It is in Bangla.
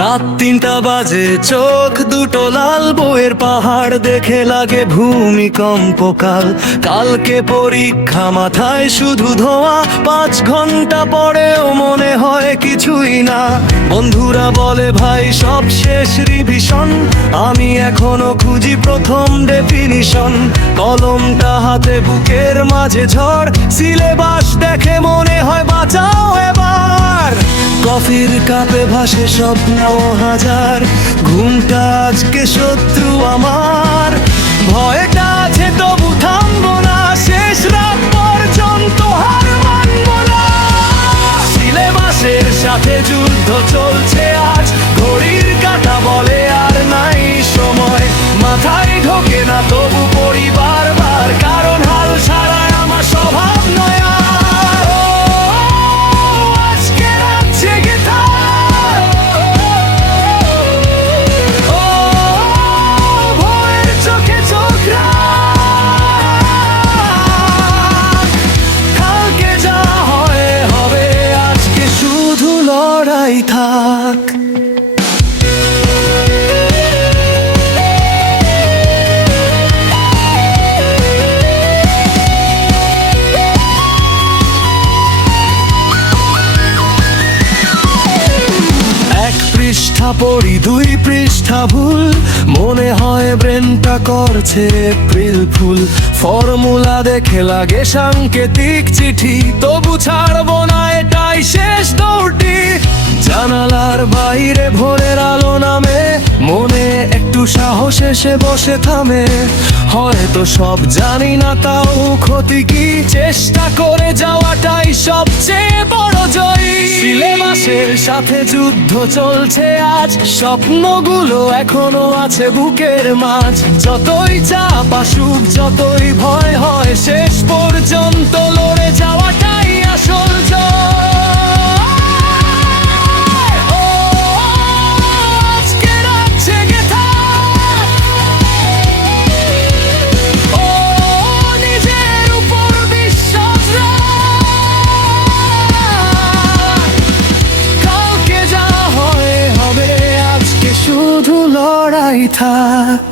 রাত 3টা বাজে, চোখ দুটো লাল, বইয়ের পাহাড় দেখে লাগে ভূমিকম্পকাল। কালকে পরীক্ষা, মাথায় শুধু ধোঁয়া, 5 ঘন্টা পরেও মনে হয় কিছুই না। বন্ধুরা বলে ভাই সব শেষ রিভিশন, আমি এখনো খুঁজি প্রথম ডেফিনিশন। কলমটা হাতে, বুকের মাঝে ঝড়, সিলেবাস দেখে মনে হয় বাঁচাও এবার। কফির কাপে ভাসে স্বপ্ন হাজার, ঘুমটা আজকে শত্রু আমার। ভয়টা আছে তবু থামবো না, শেষ রাত পর্যন্ত হার মানবো না। সিলেবাসের সাথে যুদ্ধ চলছে আজ, ঘড়ির কাঁটা বলে আর নাই সময়। মাথায় ঢোকে না তবু পড়ি বারবার, কারণ হাল ছাড়াই আমার স্বভাব নয় আর। আজকে রাত জেগে থাক, ভয়ের চোখে চোখ রাখ। কালকে যা হয় হবে, আজকে শুধু লড়াই থাক। পৃষ্ঠা পড়ি, 2 পৃষ্ঠা ভুল, মনে হয় ব্রেনটা করছে এপ্রিল ফুল। ফর্মুলা দেখে লাগে সাংকেতিক চিঠি, তবু ছাড়বো না, এটাই শেষ দৌড়টি। জানালার বাইরে ভোরের আলো নামে, মনে একটু সাহস এসে বসে থামে। হয়তো সব জানি না, তাও ক্ষতি কি, চেষ্টা করে যাওয়াটাই সবচেয়ে বড় জয়। সিলেবাসের সাথে যুদ্ধ চলছে আজ, স্বপ্নগুলো এখনো আছে বুকের মাঝ। যতই চাপ আসুক, যতই ভয় হয়, শেষ পর্যন্ত লড়ে যাওয়াটাই আসল জয়। আজকে রাত জেগে থাক, নিজের উপর বিশ্বাস রাখ। কালকে যা হয় হবে, আজকে শুধু লড়াই থাক।